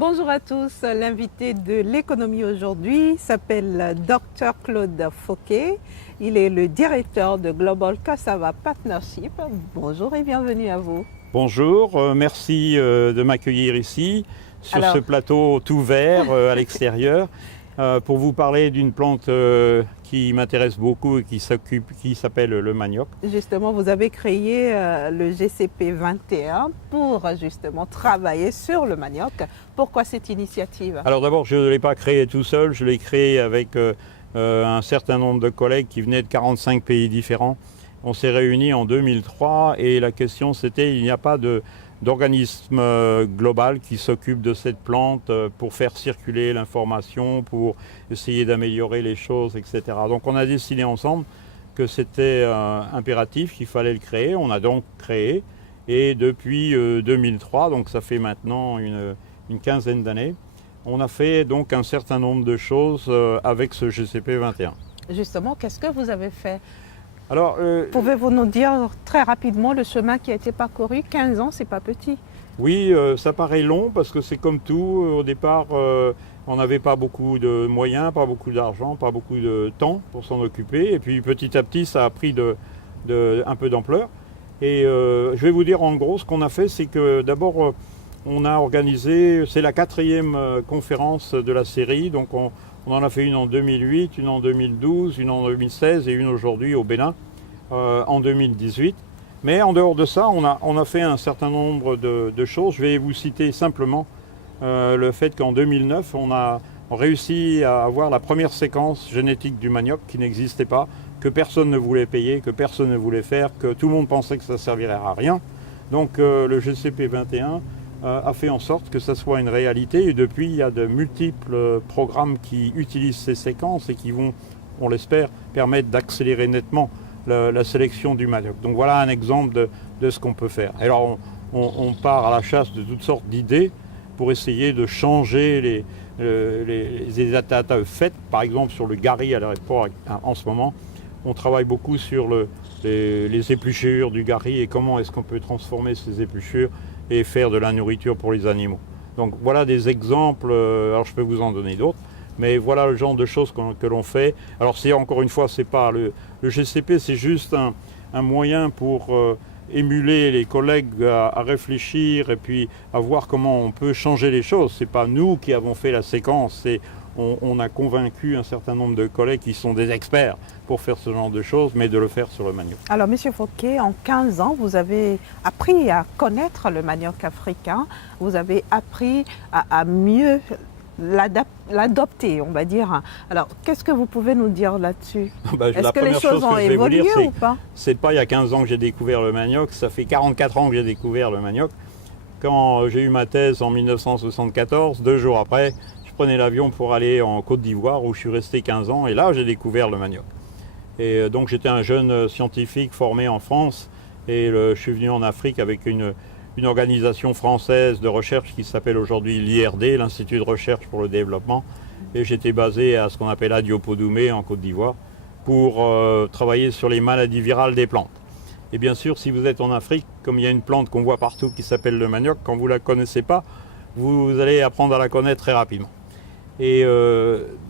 Bonjour à tous, l'invité de l'économie aujourd'hui s'appelle Dr Claude Fauquet. Il est le directeur de Global Cassava Partnership. Bonjour et bienvenue à vous. Bonjour, merci de m'accueillir ici sur ce plateau tout vert à l'extérieur pour vous parler d'une plante qui m'intéresse beaucoup et qui s'appelle le manioc. Justement, vous avez créé le GCP 21 pour justement travailler sur le manioc. Pourquoi cette initiative? Alors d'abord, je ne l'ai pas créé tout seul, je l'ai créé avec un certain nombre de collègues qui venaient de 45 pays différents. On s'est réunis en 2003 et la question c'était, il n'y a pas d'organisme global qui s'occupe de cette plante pour faire circuler l'information, pour essayer d'améliorer les choses, etc. Donc on a décidé ensemble que c'était impératif, qu'il fallait le créer. On a donc créé et depuis 2003, donc ça fait maintenant une quinzaine d'années, on a fait donc un certain nombre de choses avec ce GCP 21. Justement, qu'est-ce que vous avez fait? Alors, pouvez-vous nous dire très rapidement le chemin qui a été parcouru? 15 ans, c'est pas petit. Oui, ça paraît long parce que c'est comme tout. Au départ, on n'avait pas beaucoup de moyens, pas beaucoup d'argent, pas beaucoup de temps pour s'en occuper. Et puis petit à petit, ça a pris un peu d'ampleur. Et je vais vous dire en gros, ce qu'on a fait, c'est que d'abord, on a organisé, c'est la 4e conférence de la série. Donc on en a fait une en 2008, une en 2012, une en 2016 et une aujourd'hui au Bénin en 2018. Mais en dehors de ça, on a fait un certain nombre de choses. Je vais vous citer simplement le fait qu'en 2009, on a réussi à avoir la première séquence génétique du manioc qui n'existait pas, que personne ne voulait payer, que personne ne voulait faire, que tout le monde pensait que ça ne servirait à rien. Donc le GCP 21 a fait en sorte que ça soit une réalité et depuis il y a de multiples programmes qui utilisent ces séquences et qui vont, on l'espère, permettre d'accélérer nettement la sélection du manioc. Donc voilà un exemple de ce qu'on peut faire. Alors on part à la chasse de toutes sortes d'idées pour essayer de changer les data faites, par exemple sur le gari à l'aéroport en ce moment. On travaille beaucoup sur les épluchures du gari et comment est-ce qu'on peut transformer ces épluchures et faire de la nourriture pour les animaux. Donc voilà des exemples, alors je peux vous en donner d'autres, mais voilà le genre de choses que l'on fait. Alors c'est encore une fois, c'est pas le GCP, c'est juste un moyen pour émuler les collègues à réfléchir et puis à voir comment on peut changer les choses. C'est pas nous qui avons fait la séquence, on a convaincu un certain nombre de collègues qui sont des experts pour faire ce genre de choses, mais de le faire sur le manioc. Alors, Monsieur Fauquet, en 15 ans, vous avez appris à connaître le manioc africain, vous avez appris à mieux l'adopter, on va dire. Alors, qu'est-ce que vous pouvez nous dire là-dessus? Est-ce que les choses ont évolué ou pas? C'est pas il y a 15 ans que j'ai découvert le manioc, ça fait 44 ans que j'ai découvert le manioc. Quand j'ai eu ma thèse en 1974, 2 jours après, je prenais l'avion pour aller en Côte d'Ivoire où je suis resté 15 ans et là j'ai découvert le manioc. Et donc j'étais un jeune scientifique formé en France et je suis venu en Afrique avec une organisation française de recherche qui s'appelle aujourd'hui l'IRD, l'Institut de recherche pour le développement. Et j'étais basé à ce qu'on appelle Adiopodoume en Côte d'Ivoire pour travailler sur les maladies virales des plantes. Et bien sûr, si vous êtes en Afrique, comme il y a une plante qu'on voit partout qui s'appelle le manioc, quand vous ne la connaissez pas, vous allez apprendre à la connaître très rapidement. Et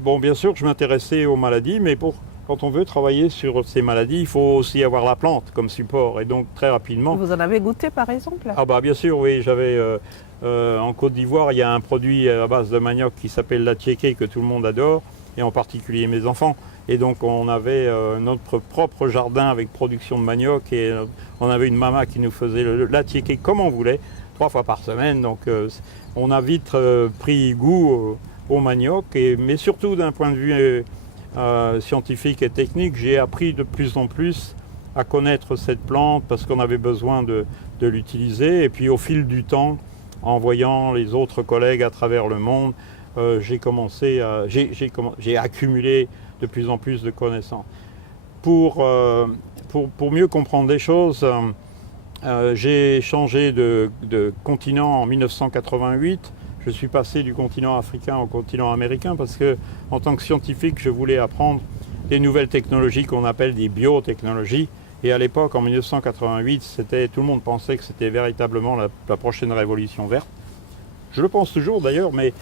bon, bien sûr, je m'intéressais aux maladies, mais quand on veut travailler sur ces maladies, il faut aussi avoir la plante comme support. Et donc, très rapidement... Vous en avez goûté, par exemple? Ah bah bien sûr, oui. J'avais en Côte d'Ivoire, il y a un produit à base de manioc qui s'appelle la tiéké, que tout le monde adore, et en particulier mes enfants. Et donc, on avait notre propre jardin avec production de manioc, et on avait une maman qui nous faisait la tiéké comme on voulait, 3 fois par semaine. Donc, on a vite pris goût au manioc, mais surtout d'un point de vue... scientifique et technique, j'ai appris de plus en plus à connaître cette plante parce qu'on avait besoin de l'utiliser. Et puis au fil du temps, en voyant les autres collègues à travers le monde, j'ai accumulé de plus en plus de connaissances. Pour mieux comprendre les choses, j'ai changé de continent en 1988. Je suis passé du continent africain au continent américain parce que, en tant que scientifique, je voulais apprendre des nouvelles technologies qu'on appelle des biotechnologies. Et à l'époque, en 1988, tout le monde pensait que c'était véritablement la prochaine révolution verte. Je le pense toujours d'ailleurs, mais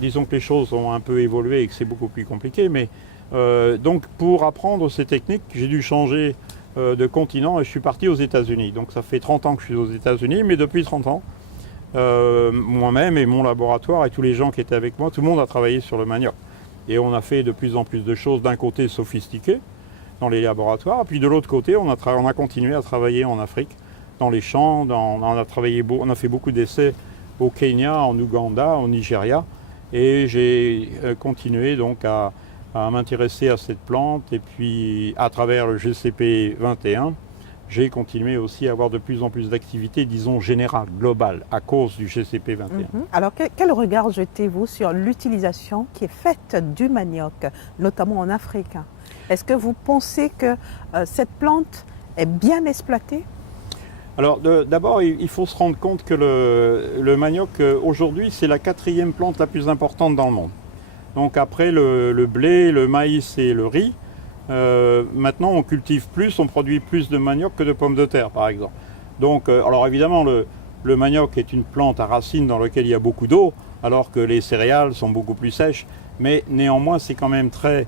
disons que les choses ont un peu évolué et que c'est beaucoup plus compliqué. Mais donc pour apprendre ces techniques, j'ai dû changer de continent et je suis parti aux États-Unis. Donc ça fait 30 ans que je suis aux États-Unis, mais depuis 30 ans, moi-même et mon laboratoire et tous les gens qui étaient avec moi, tout le monde a travaillé sur le manioc. Et on a fait de plus en plus de choses, d'un côté sophistiquées dans les laboratoires, puis de l'autre côté, on a continué à travailler en Afrique, dans les champs, on a fait beaucoup d'essais au Kenya, en Ouganda, au Nigeria, et j'ai continué donc à m'intéresser à cette plante, et puis à travers le GCP 21, j'ai continué aussi à avoir de plus en plus d'activités, disons générales, globales, à cause du GCP 21. Alors quel regard jetez-vous sur l'utilisation qui est faite du manioc, notamment en Afrique? Est-ce que vous pensez que cette plante est bien exploitée? Alors d'abord, il faut se rendre compte que le manioc, aujourd'hui, c'est la 4e plante la plus importante dans le monde. Donc après le blé, le maïs et le riz, maintenant on cultive plus, on produit plus de manioc que de pommes de terre, par exemple. Donc, alors évidemment, le manioc est une plante à racines dans laquelle il y a beaucoup d'eau, alors que les céréales sont beaucoup plus sèches. Mais néanmoins, c'est quand même très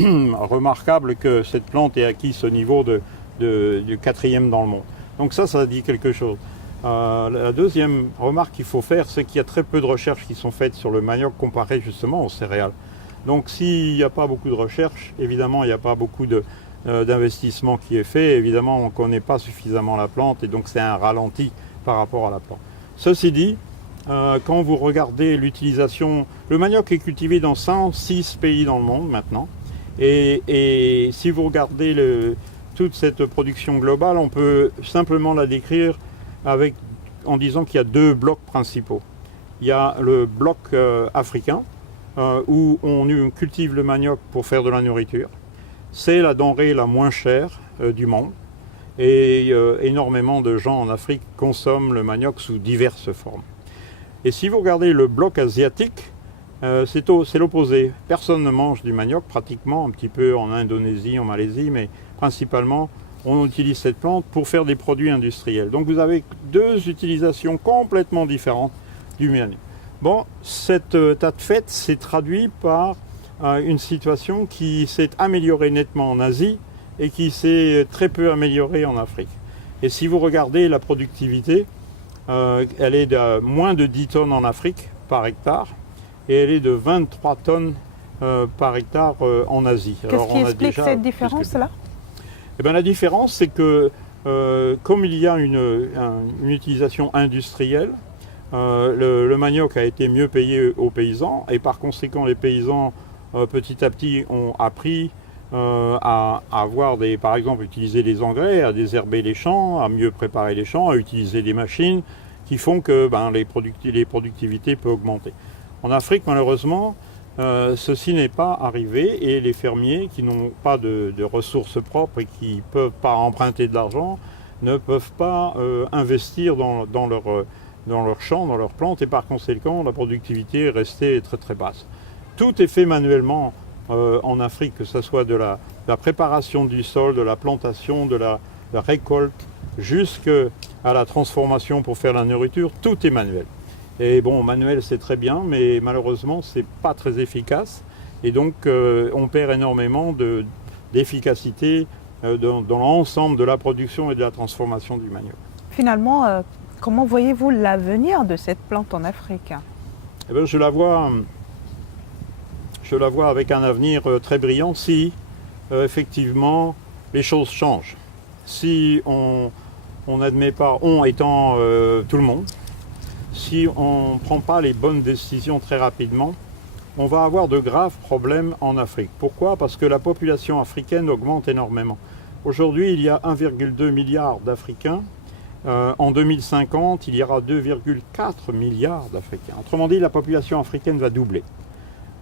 remarquable que cette plante ait acquis ce niveau de 4e dans le monde. Donc ça dit quelque chose. La deuxième remarque qu'il faut faire, c'est qu'il y a très peu de recherches qui sont faites sur le manioc comparé justement aux céréales. Donc s'il n'y a pas beaucoup de recherches, évidemment il n'y a pas beaucoup d'investissement qui est fait, évidemment on ne connaît pas suffisamment la plante et donc c'est un ralenti par rapport à la plante. Ceci dit, quand vous regardez l'utilisation, le manioc est cultivé dans 106 pays dans le monde maintenant, et si vous regardez toute cette production globale, on peut simplement la décrire en disant qu'il y a 2 blocs principaux. Il y a le bloc africain, où on cultive le manioc pour faire de la nourriture. C'est la denrée la moins chère du monde. Et énormément de gens en Afrique consomment le manioc sous diverses formes. Et si vous regardez le bloc asiatique, c'est l'opposé. Personne ne mange du manioc, pratiquement, un petit peu en Indonésie, en Malaisie, mais principalement, on utilise cette plante pour faire des produits industriels. Donc vous avez 2 utilisations complètement différentes du manioc. Bon, cet état de fait s'est traduit par une situation qui s'est améliorée nettement en Asie et qui s'est très peu améliorée en Afrique. Et si vous regardez la productivité, elle est de moins de 10 tonnes en Afrique par hectare et elle est de 23 tonnes par hectare en Asie. Qu'est-ce qui explique cette différence-là? Eh bien, la différence, c'est que comme il y a une utilisation industrielle, le manioc a été mieux payé aux paysans et par conséquent les paysans petit à petit ont appris à avoir par exemple utiliser des engrais, à désherber les champs, à mieux préparer les champs, à utiliser des machines qui font que les productivités peuvent augmenter. En Afrique, malheureusement, ceci n'est pas arrivé et les fermiers qui n'ont pas de ressources propres et qui ne peuvent pas emprunter de l'argent ne peuvent pas investir dans leurs champs, dans leurs plantes, et par conséquent, la productivité est restée très très basse. Tout est fait manuellement en Afrique, que ce soit de la préparation du sol, de la plantation, de la récolte, jusqu'à la transformation pour faire la nourriture, tout est manuel. Et bon, manuel c'est très bien, mais malheureusement c'est pas très efficace, et donc on perd énormément d'efficacité dans l'ensemble de la production et de la transformation du manioc. Finalement, comment voyez-vous l'avenir de cette plante en Afrique? Eh bien, je la vois avec un avenir très brillant si effectivement les choses changent. Si on n'admet pas, on étant tout le monde, si on ne prend pas les bonnes décisions très rapidement, on va avoir de graves problèmes en Afrique. Pourquoi? Parce que la population africaine augmente énormément. Aujourd'hui, il y a 1,2 milliard d'Africains. En 2050, il y aura 2,4 milliards d'Africains. Autrement dit, la population africaine va doubler.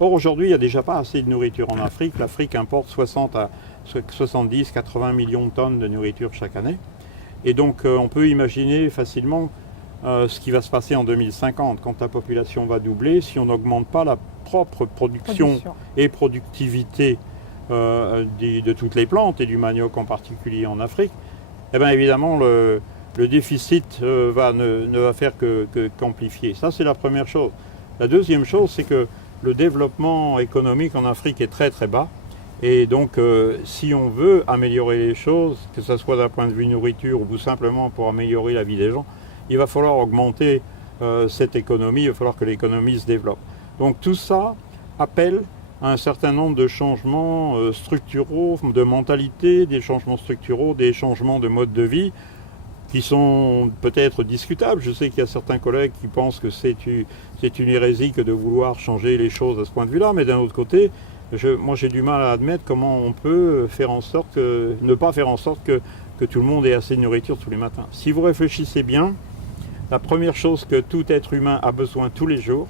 Or, aujourd'hui, il n'y a déjà pas assez de nourriture en Afrique. L'Afrique importe 70-80 millions de tonnes de nourriture chaque année. Et donc, on peut imaginer facilement ce qui va se passer en 2050, quand la population va doubler, si on n'augmente pas la propre production et productivité de toutes les plantes, et du manioc en particulier en Afrique, eh bien évidemment, le déficit ne va faire qu'amplifier. Ça, c'est la première chose. La deuxième chose, c'est que le développement économique en Afrique est très très bas. Et donc, si on veut améliorer les choses, que ce soit d'un point de vue nourriture ou tout simplement pour améliorer la vie des gens, il va falloir augmenter cette économie, il va falloir que l'économie se développe. Donc tout ça appelle à un certain nombre de changements structuraux, de mentalité, des changements structuraux, des changements de mode de vie qui sont peut-être discutables. Je sais qu'il y a certains collègues qui pensent que c'est une hérésie que de vouloir changer les choses à ce point de vue-là, mais d'un autre côté, moi j'ai du mal à admettre comment on peut faire en sorte ne pas faire en sorte que tout le monde ait assez de nourriture tous les matins. Si vous réfléchissez bien, la première chose que tout être humain a besoin tous les jours,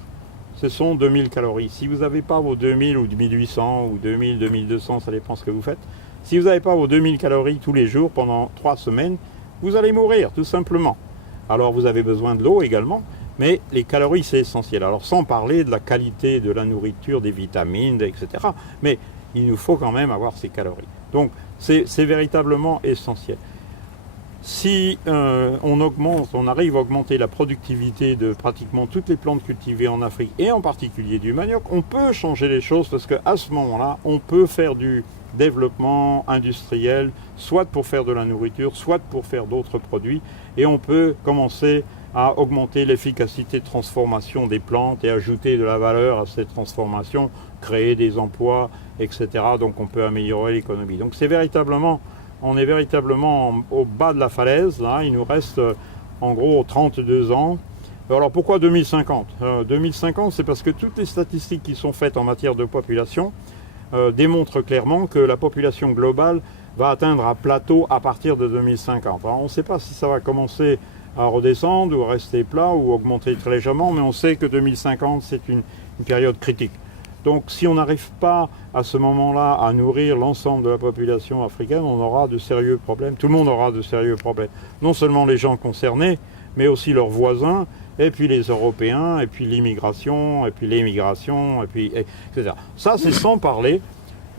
ce sont 2000 calories. Si vous n'avez pas vos 2000 ou 1800 ou 2000, 2200, ça dépend ce que vous faites, si vous n'avez pas vos 2000 calories tous les jours pendant 3 semaines, vous allez mourir tout simplement. Alors vous avez besoin de l'eau également, mais les calories c'est essentiel. Alors sans parler de la qualité de la nourriture, des vitamines, etc. Mais il nous faut quand même avoir ces calories. Donc c'est véritablement essentiel. Si on arrive à augmenter la productivité de pratiquement toutes les plantes cultivées en Afrique et en particulier du manioc, on peut changer les choses parce qu'à ce moment-là, on peut faire du développement industriel, soit pour faire de la nourriture, soit pour faire d'autres produits, et on peut commencer à augmenter l'efficacité de transformation des plantes et ajouter de la valeur à cette transformation, créer des emplois, etc. Donc on peut améliorer l'économie. Donc on est véritablement au bas de la falaise, là. Il nous reste en gros 32 ans. Alors pourquoi 2050 2050, c'est parce que toutes les statistiques qui sont faites en matière de population démontrent clairement que la population globale va atteindre un plateau à partir de 2050. Alors on ne sait pas si ça va commencer à redescendre ou à rester plat ou augmenter très légèrement, mais on sait que 2050 c'est une période critique. Donc si on n'arrive pas à ce moment-là à nourrir l'ensemble de la population africaine, on aura de sérieux problèmes. Tout le monde aura de sérieux problèmes. Non seulement les gens concernés, mais aussi leurs voisins, et puis les Européens, et puis l'immigration, et puis l'émigration, et puis etc. Ça, c'est sans parler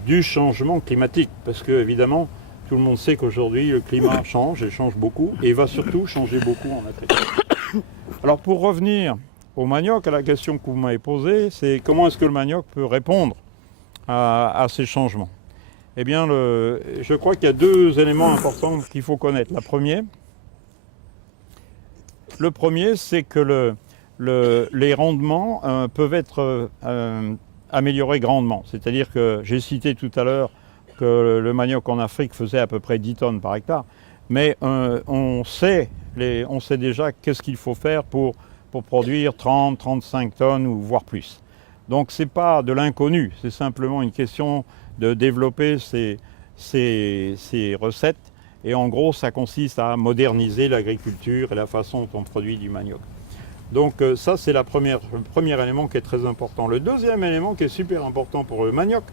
du changement climatique, parce que évidemment, tout le monde sait qu'aujourd'hui le climat change, et change beaucoup, et va surtout changer beaucoup en Afrique. Alors pour revenir au manioc, à la question que vous m'avez posée, c'est comment est-ce que le manioc peut répondre à ces changements. Eh bien, je crois qu'il y a 2 éléments importants qu'il faut connaître. Le premier, c'est que les rendements peuvent être améliorés grandement. C'est-à-dire que j'ai cité tout à l'heure que le manioc en Afrique faisait à peu près 10 tonnes par hectare, mais on sait déjà qu'est-ce qu'il faut faire pour produire 30, 35 tonnes ou voire plus. Donc ce n'est pas de l'inconnu, c'est simplement une question de développer ces recettes. Et en gros, ça consiste à moderniser l'agriculture et la façon dont on produit du manioc. Donc ça, c'est le premier élément qui est très important. Le deuxième élément qui est super important pour le manioc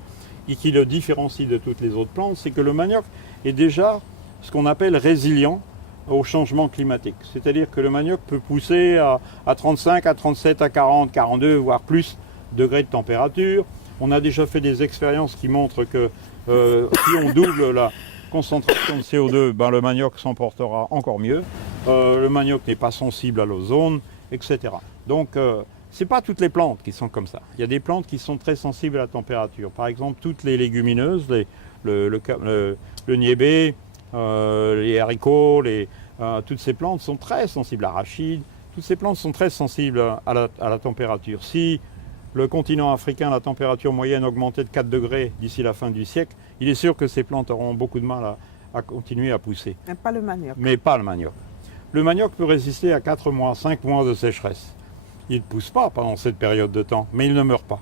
et qui le différencie de toutes les autres plantes, c'est que le manioc est déjà ce qu'on appelle résilient au changement climatique. C'est-à-dire que le manioc peut pousser à 35, à 37, à 40, 42, voire plus degrés de température. On a déjà fait des expériences qui montrent que si on double la concentration de CO2, ben, le manioc s'en portera encore mieux. Le manioc n'est pas sensible à l'ozone, etc. Donc, ce n'est pas toutes les plantes qui sont comme ça. Il y a des plantes qui sont très sensibles à la température. Par exemple, toutes les légumineuses, le niébé, les haricots, toutes ces plantes sont très sensibles à l'arachide. Toutes ces plantes sont très sensibles à la température. Si le continent africain, la température moyenne augmentait de 4 degrés d'ici la fin du siècle, il est sûr que ces plantes auront beaucoup de mal à continuer à pousser. Mais pas le manioc. Mais pas le manioc. Le manioc peut résister à 4 mois, 5 mois de sécheresse. Il ne pousse pas pendant cette période de temps, mais il ne meurt pas.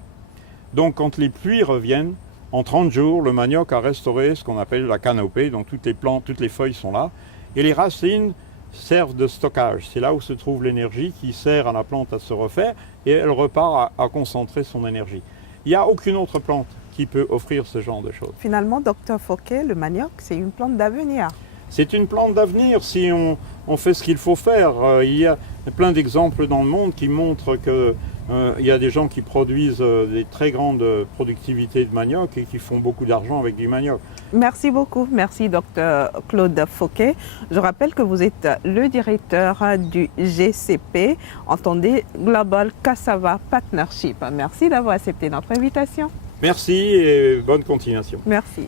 Donc quand les pluies reviennent, en 30 jours, le manioc a restauré ce qu'on appelle la canopée, donc toutes les plantes, toutes les feuilles sont là, et les racines servent de stockage. C'est là où se trouve l'énergie qui sert à la plante à se refaire, et elle repart à concentrer son énergie. Il n'y a aucune autre plante qui peut offrir ce genre de choses. Finalement, Dr Fauquet, le manioc, c'est une plante d'avenir. C'est une plante d'avenir si on fait ce qu'il faut faire. Il y a plein d'exemples dans le monde qui montrent que Il y a des gens qui produisent des très grandes productivités de manioc et qui font beaucoup d'argent avec du manioc. Merci beaucoup. Merci, Dr Claude Fauquet. Je rappelle que vous êtes le directeur du GCP, entendez Global Cassava Partnership. Merci d'avoir accepté notre invitation. Merci et bonne continuation. Merci.